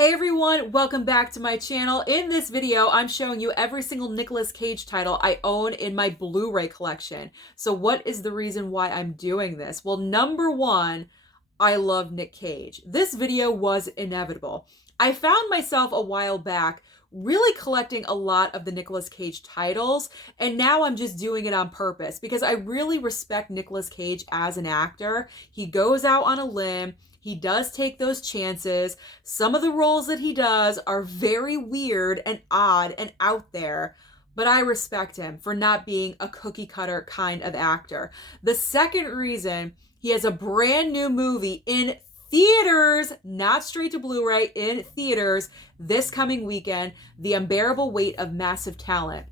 Hey everyone, welcome back to my channel. In this video, I'm showing you every single Nicolas Cage title I own in my Blu-ray collection. So what is the reason why I'm doing this? Well, number one, I love Nic Cage. This video was inevitable. I found myself a while back really collecting a lot of the Nicolas Cage titles, and now I'm just doing it on purpose because I really respect Nicolas Cage as an actor. He goes out on a limb. He does take those chances. Some of the roles that he does are very weird and odd and out there, but I respect him for not being a cookie cutter kind of actor. The second reason, he has a brand new movie in theaters, not straight to Blu-ray, in theaters this coming weekend, The Unbearable Weight of Massive Talent,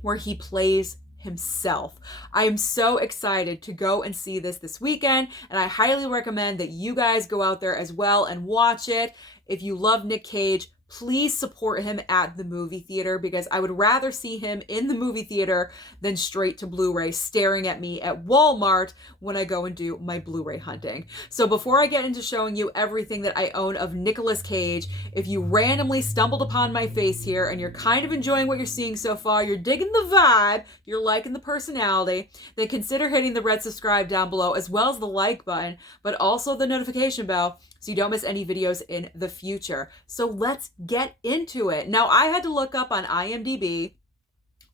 where he plays himself. I am so excited to go and see this weekend, and I highly recommend that you guys go out there as well and watch it. If you love Nic Cage, please support him at the movie theater because I would rather see him in the movie theater than straight to Blu-ray staring at me at Walmart when I go and do my Blu-ray hunting. So before I get into showing you everything that I own of Nicolas Cage, if you randomly stumbled upon my face here and you're kind of enjoying what you're seeing so far, you're digging the vibe, you're liking the personality, then consider hitting the red subscribe down below as well as the like button, but also the notification bell so you don't miss any videos in the future. So let's get into it. Now, I had to look up on IMDb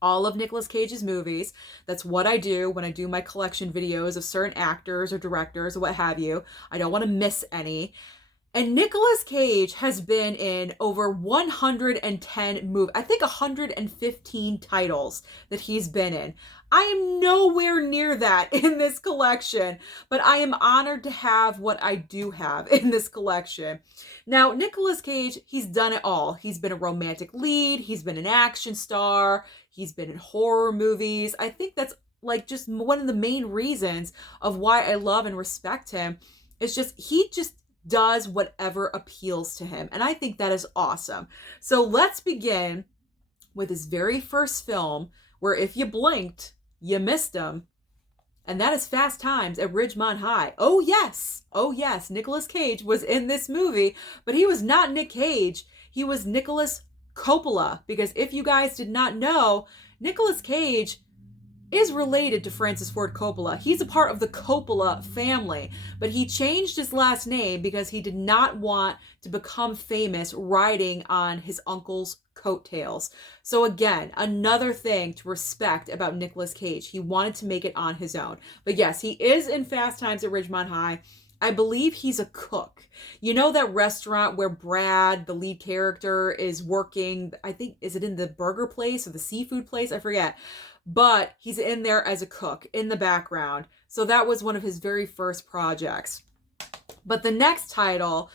all of Nicolas Cage's movies. That's what I do when I do my collection videos of certain actors or directors or what have you. I don't want to miss any. And Nicolas Cage has been in over 110 movies, I think 115 titles that he's been in. I am nowhere near that in this collection, but I am honored to have what I do have in this collection. Now, Nicolas Cage, he's done it all. He's been a romantic lead, he's been an action star, he's been in horror movies. I think that's like just one of the main reasons of why I love and respect him. It's just, he just does whatever appeals to him. And I think that is awesome. So let's begin with his very first film, where if you blinked, you missed him. And that is Fast Times at Ridgemont High. Oh yes, Nicolas Cage was in this movie, but he was not Nic Cage. He was Nicolas Coppola. Because if you guys did not know, Nicolas Cage is related to Francis Ford Coppola. He's a part of the Coppola family, but he changed his last name because he did not want to become famous riding on his uncle's coattails. So again, another thing to respect about Nicolas Cage. He wanted to make it on his own. But yes, he is in Fast Times at Ridgemont High. I believe he's a cook. You know that restaurant where Brad, the lead character, is working? I think, is it in the burger place or the seafood place? I forget. But he's in there as a cook in the background. So that was one of his very first projects. But the next title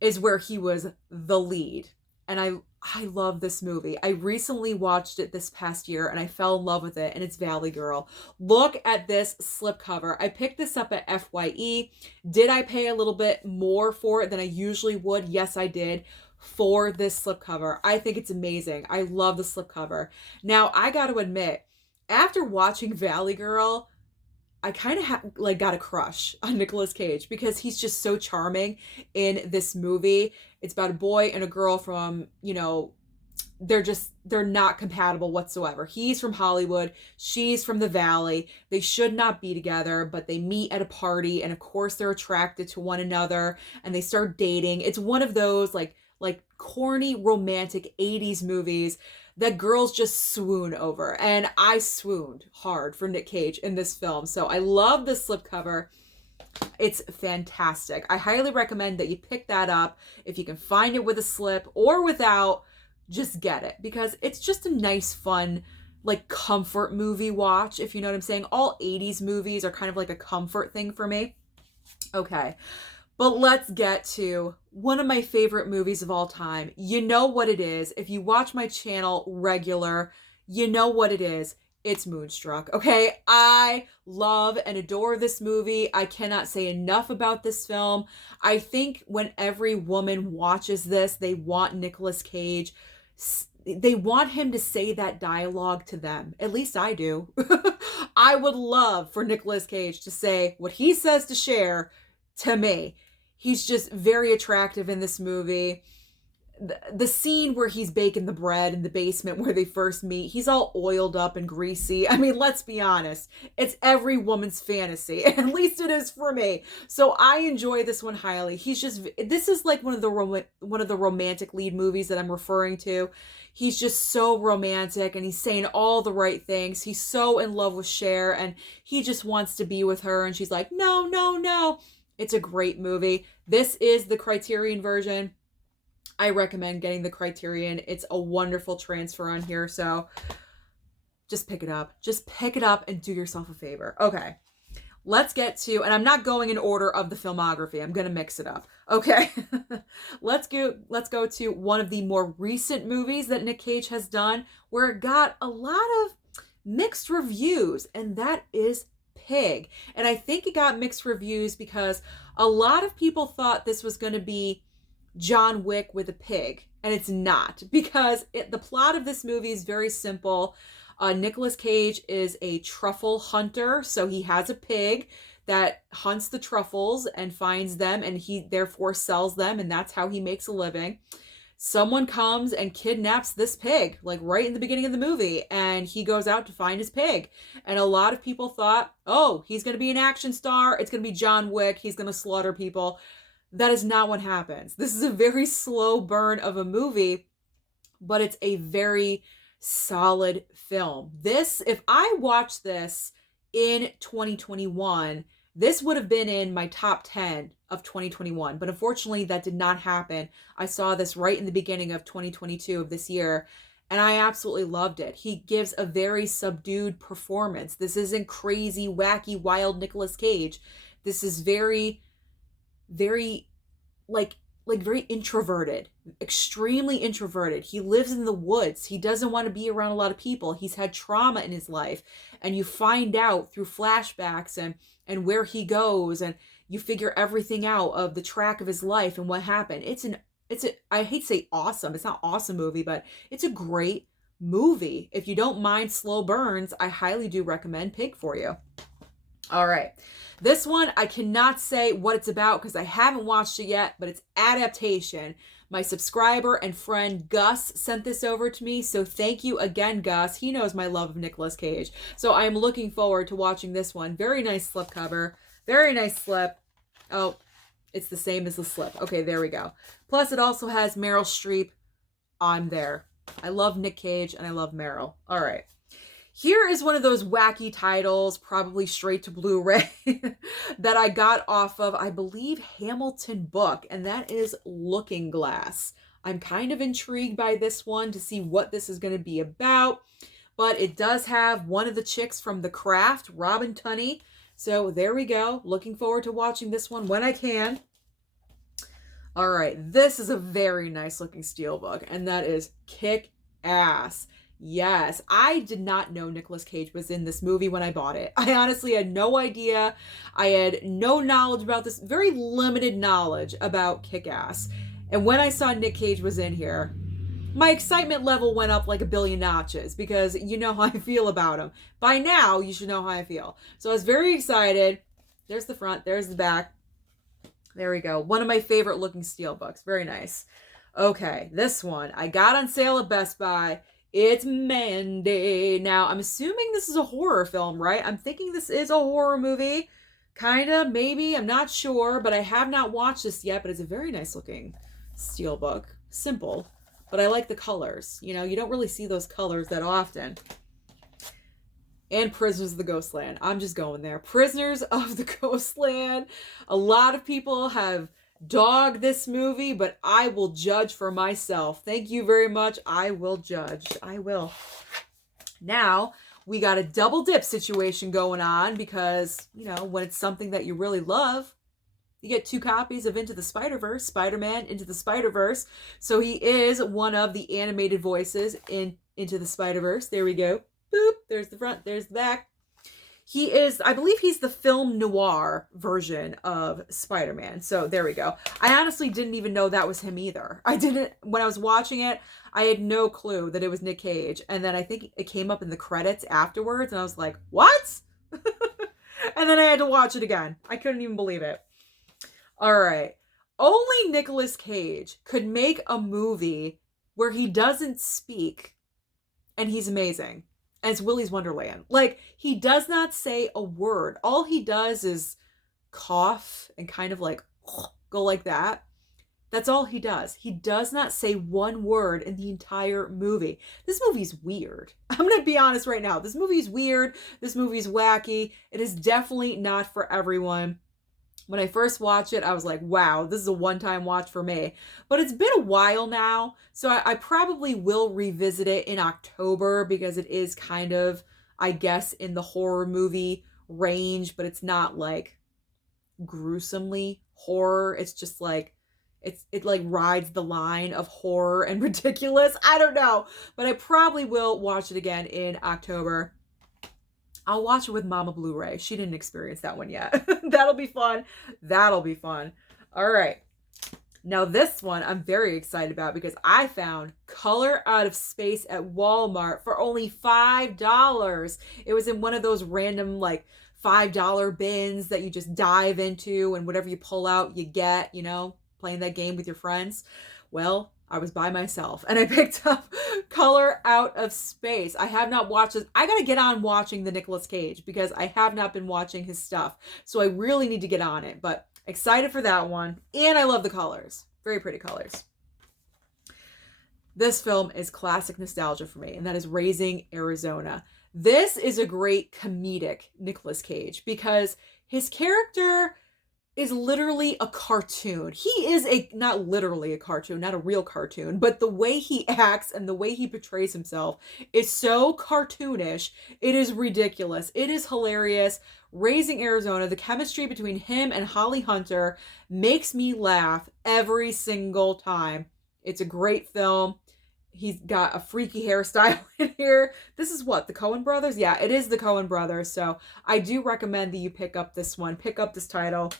is where he was the lead. And I love this movie. I recently watched it this past year and I fell in love with it, and it's Valley Girl. Look at this slipcover. I picked this up at FYE. Did I pay a little bit more for it than I usually would? Yes, I did. For this slipcover. I think it's amazing. I love the slipcover. Now, I got to admit, after watching Valley Girl, I kind of got a crush on Nicolas Cage because he's just so charming in this movie. It's about a boy and a girl from, they're not compatible whatsoever. He's from Hollywood, she's from the Valley. They should not be together, but they meet at a party, and of course they're attracted to one another and they start dating. It's one of those like corny romantic 80s movies that girls just swoon over. And I swooned hard for Nic Cage in this film. So I love the slipcover. It's fantastic. I highly recommend that you pick that up. If you can find it with a slip or without, just get it. Because it's just a nice, fun, like comfort movie watch, if you know what I'm saying. All 80s movies are kind of like a comfort thing for me. Okay. But let's get to one of my favorite movies of all time. You know what it is. If you watch my channel regular, you know what it is. It's Moonstruck, okay? I love and adore this movie. I cannot say enough about this film. I think when every woman watches this, they want Nicolas Cage. They want him to say that dialogue to them. At least I do. I would love for Nicolas Cage to say what he says to Cher to me. He's just very attractive in this movie. the scene where he's baking the bread in the basement where they first meet, he's all oiled up and greasy. I mean, let's be honest. It's every woman's fantasy. At least it is for me. So I enjoy this one highly. This is like one of the romantic lead movies that I'm referring to. He's just so romantic and he's saying all the right things. He's so in love with Cher and he just wants to be with her and she's like, no, no, no. It's a great movie. This is the Criterion version. I recommend getting the Criterion. It's a wonderful transfer on here. So just pick it up. Just pick it up and do yourself a favor. Okay. Let's get to, and I'm not going in order of the filmography. I'm going to mix it up. Okay. Let's go to one of the more recent movies that Nic Cage has done where it got a lot of mixed reviews, and that is Pig. And I think it got mixed reviews because a lot of people thought this was going to be John Wick with a pig, and it's not, because the plot of this movie is very simple. Nicolas Cage is a truffle hunter, so he has a pig that hunts the truffles and finds them, and he therefore sells them, and that's how he makes a living. Someone comes and kidnaps this pig, like right in the beginning of the movie, and he goes out to find his pig. And a lot of people thought, oh, he's going to be an action star, it's going to be John Wick, he's going to slaughter people. That is not what happens. This is a very slow burn of a movie, but it's a very solid film. If I watched this in 2021, this would have been in my top 10 of 2021, but unfortunately that did not happen. I saw this right in the beginning of 2022 of this year, and I absolutely loved it. He gives a very subdued performance. This isn't crazy, wacky, wild Nicolas Cage. This is very very introverted, extremely introverted. He lives in the woods. He doesn't want to be around a lot of people. He's had trauma in his life, and you find out through flashbacks and where he goes, and you figure everything out of the track of his life and what happened. I hate to say awesome. It's not an awesome movie, but it's a great movie. If you don't mind slow burns, I highly do recommend Pig for you. All right. This one, I cannot say what it's about because I haven't watched it yet, but it's adaptation. My subscriber and friend Gus sent this over to me, so thank you again, Gus. He knows my love of Nicolas Cage. So I'm looking forward to watching this one. Very nice slipcover. Very nice slip. Oh, it's the same as the slip. Okay, there we go. Plus, it also has Meryl Streep. I'm there. I love Nic Cage and I love Meryl. All right. Here is one of those wacky titles, probably straight to Blu-ray, that I got off of, I believe, Hamilton Book, and that is Looking Glass. I'm kind of intrigued by this one to see what this is going to be about, but it does have one of the chicks from The Craft, Robin Tunney, so there we go. Looking forward to watching this one when I can. All right, this is a very nice looking steelbook, and that is Kick-Ass. Yes, I did not know Nicolas Cage was in this movie when I bought it. I honestly had no idea. I had no knowledge about this, very limited knowledge about Kick-Ass. And when I saw Nic Cage was in here, my excitement level went up like a billion notches because you know how I feel about him. By now, you should know how I feel. So I was very excited. There's the front, there's the back. There we go. One of my favorite looking steelbooks. Very nice. Okay, this one I got on sale at Best Buy. It's Mandy. Now, I'm assuming this is a horror film, right? I'm thinking this is a horror movie. Kinda, maybe. I'm not sure, but I have not watched this yet, but it's a very nice looking steelbook. Simple, but I like the colors. You know, you don't really see those colors that often. And Prisoners of the Ghostland. I'm just going there. Prisoners of the Ghostland. A lot of people have dog this movie, but I will judge for myself. Thank you very much. I will judge. I will. Now, we got a double dip situation going on because, you know, when it's something that you really love, you get 2 copies of Into the Spider-Verse, Spider-Man Into the Spider-Verse. So he is one of the animated voices in Into the Spider-Verse. There we go. Boop. There's the front. There's the back. He is, I believe he's the film noir version of Spider-Man. So there we go. I honestly didn't even know that was him either. When I was watching it, I had no clue that it was Nic Cage. And then I think it came up in the credits afterwards. And I was like, what? And then I had to watch it again. I couldn't even believe it. All right. only Nicolas Cage could make a movie where he doesn't speak and he's amazing. And it's Willy's Wonderland. Like, he does not say a word. All he does is cough and kind of like go like that. That's all he does. He does not say one word in the entire movie. This movie's weird. I'm going to be honest right now. This movie's weird. This movie's wacky. It is definitely not for everyone. When I first watched it, I was like, wow, this is a one-time watch for me. But it's been a while now, so I probably will revisit it in October because it is kind of, I guess, in the horror movie range, but it's not like gruesomely horror. It's just like, it like rides the line of horror and ridiculous. I don't know, but I probably will watch it again in October. I'll watch it with Mama Blu-ray. She didn't experience that one yet. That'll be fun. That'll be fun. All right. Now this one I'm very excited about because I found Color Out of Space at Walmart for only $5. It was in one of those random like $5 bins that you just dive into and whatever you pull out, you get, you know, playing that game with your friends. Well, I was by myself and I picked up Color Out of Space. I have not watched this. I got to get on watching the Nicolas Cage because I have not been watching his stuff. So I really need to get on it, but excited for that one. And I love the colors. Very pretty colors. This film is classic nostalgia for me, and that is Raising Arizona. This is a great comedic Nicolas Cage because his character is literally a cartoon. He is not literally a cartoon, not a real cartoon, but the way he acts and the way he portrays himself is so cartoonish. It is ridiculous. It is hilarious. Raising Arizona, the chemistry between him and Holly Hunter makes me laugh every single time. It's a great film. He's got a freaky hairstyle in here. This is what, the Coen brothers? Yeah, it is the Coen brothers. So I do recommend that you pick up this one. Pick up this title.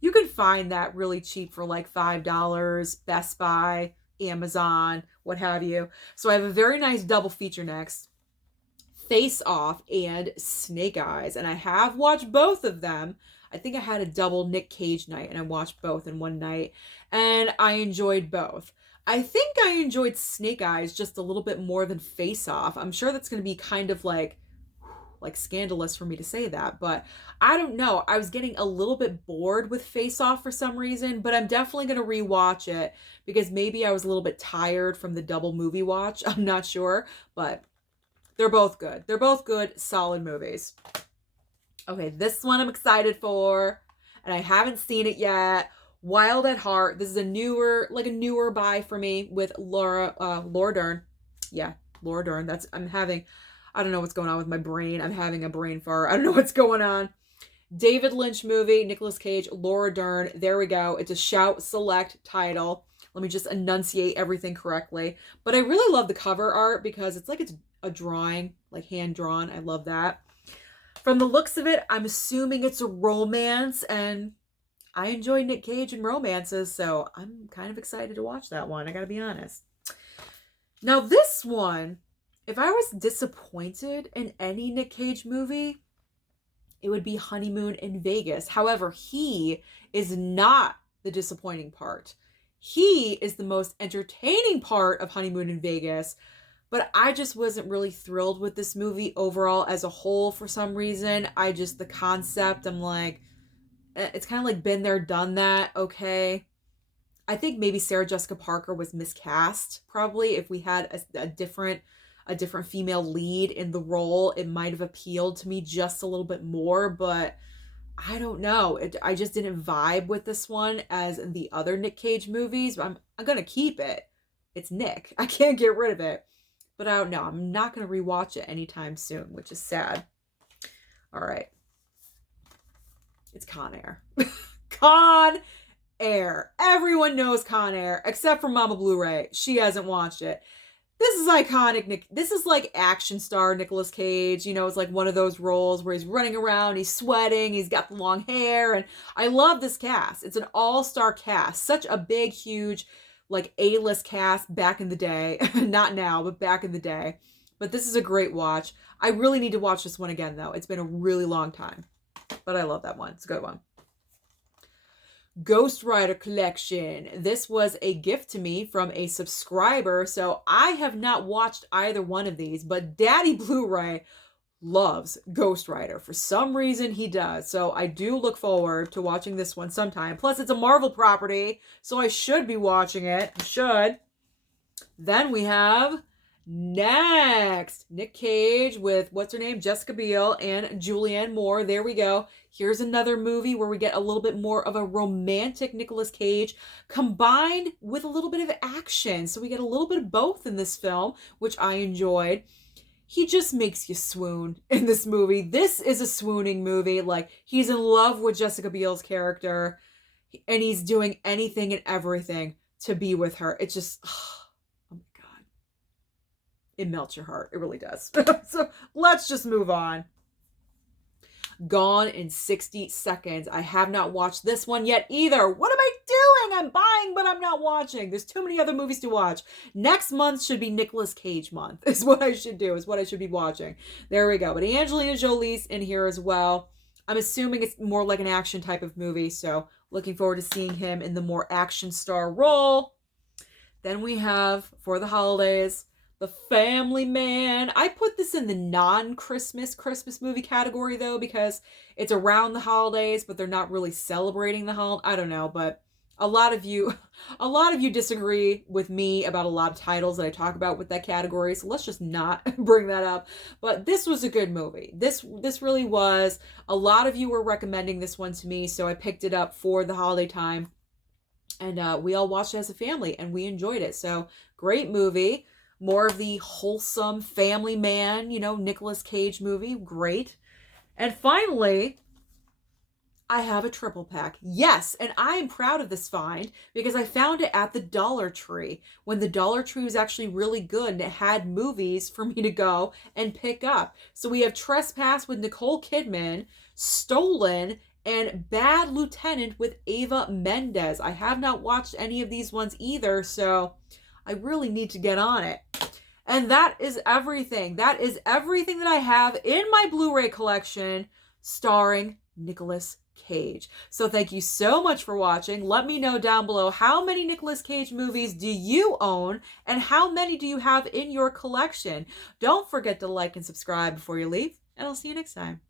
You can find that really cheap for like $5, Best Buy, Amazon, what have you. So I have a very nice double feature next. Face Off and Snake Eyes. And I have watched both of them. I think I had a double Nic Cage night and I watched both in one night. And I enjoyed both. I think I enjoyed Snake Eyes just a little bit more than Face Off. I'm sure that's going to be kind of like scandalous for me to say that, but I don't know. I was getting a little bit bored with Face Off for some reason, but I'm definitely going to rewatch it because maybe I was a little bit tired from the double movie watch. I'm not sure, but they're both good. They're both good, solid movies. Okay, this one I'm excited for, and I haven't seen it yet. Wild at Heart. This is a newer buy for me with Laura Dern. Yeah, Laura Dern. I don't know what's going on with my brain. I'm having a brain fart. I don't know what's going on. David Lynch movie, Nicolas Cage, Laura Dern. There we go. It's a Shout Select title. Let me just enunciate everything correctly. But I really love the cover art because it's like it's a drawing, like hand drawn. I love that. From the looks of it, I'm assuming it's a romance, and I enjoy Nic Cage and romances, so I'm kind of excited to watch that one. I gotta be honest. Now this one, if I was disappointed in any Nic Cage movie, it would be Honeymoon in Vegas. However, he is not the disappointing part. He is the most entertaining part of Honeymoon in Vegas, but I just wasn't really thrilled with this movie overall as a whole for some reason. The concept, I'm like, it's kind of like been there, done that. Okay. I think maybe Sarah Jessica Parker was miscast. Probably if we had a different female lead in the role, it might have appealed to me just a little bit more, but I don't know. I just didn't vibe with this one as in the other Nic Cage movies. I'm going to keep it. It's Nick. I can't get rid of it. But I don't know. I'm not going to rewatch it anytime soon, which is sad. All right. It's Con Air. Con Air. Everyone knows Con Air, except for Mama Blu-ray. She hasn't watched it. This is iconic. This is like action star Nicolas Cage. You know, it's like one of those roles where he's running around, he's sweating, he's got the long hair. And I love this cast. It's an all-star cast. Such a big, huge, like A-list cast back in the day. Not now, but back in the day. But this is a great watch. I really need to watch this one again, though. It's been a really long time. But I love that one. It's a good one. Ghost Rider collection. This was a gift to me from a subscriber, so I have not watched either one of these, but Daddy Blu-ray loves Ghost Rider. For some reason, he does. So I do look forward to watching this one sometime. Plus, it's a Marvel property, so I should be watching it. I should. Then we have next Nic Cage with, what's her name? Jessica Biel and Julianne Moore. There we go. Here's another movie where we get a little bit more of a romantic Nicolas Cage combined with a little bit of action. So we get a little bit of both in this film, which I enjoyed. He just makes you swoon in this movie. This is a swooning movie. Like, he's in love with Jessica Biel's character, and he's doing anything and everything to be with her. It's just, oh my God. It melts your heart. It really does. So let's just move on. Gone in 60 Seconds. I have not watched this one yet either. What am I doing? I'm buying, but I'm not watching. There's too many other movies to watch. Next month should be Nicolas Cage month, is what I should do, is what I should be watching. There we go. But Angelina Jolie's in here as well. I'm assuming it's more like an action type of movie, so looking forward to seeing him in the more action star role. Then we have, for the holidays, The Family Man. I put this in the non-Christmas movie category, though, because it's around the holidays, but they're not really celebrating the holiday. I don't know, but a lot of you disagree with me about a lot of titles that I talk about with that category, so let's just not bring that up. But this was a good movie. This really was. A lot of you were recommending this one to me, so I picked it up for the holiday time, and we all watched it as a family, and we enjoyed it. So, great movie. More of the wholesome family man, you know, Nicolas Cage movie. Great. And finally, I have a triple pack. Yes, and I am proud of this find because I found it at the Dollar Tree when the Dollar Tree was actually really good and it had movies for me to go and pick up. So we have Trespass with Nicole Kidman, Stolen, and Bad Lieutenant with Eva Mendes. I have not watched any of these ones either, so I really need to get on it. And that is everything. That is everything that I have in my Blu-ray collection starring Nicolas Cage. So thank you so much for watching. Let me know down below, how many Nicolas Cage movies do you own and how many do you have in your collection? Don't forget to like and subscribe before you leave, and I'll see you next time.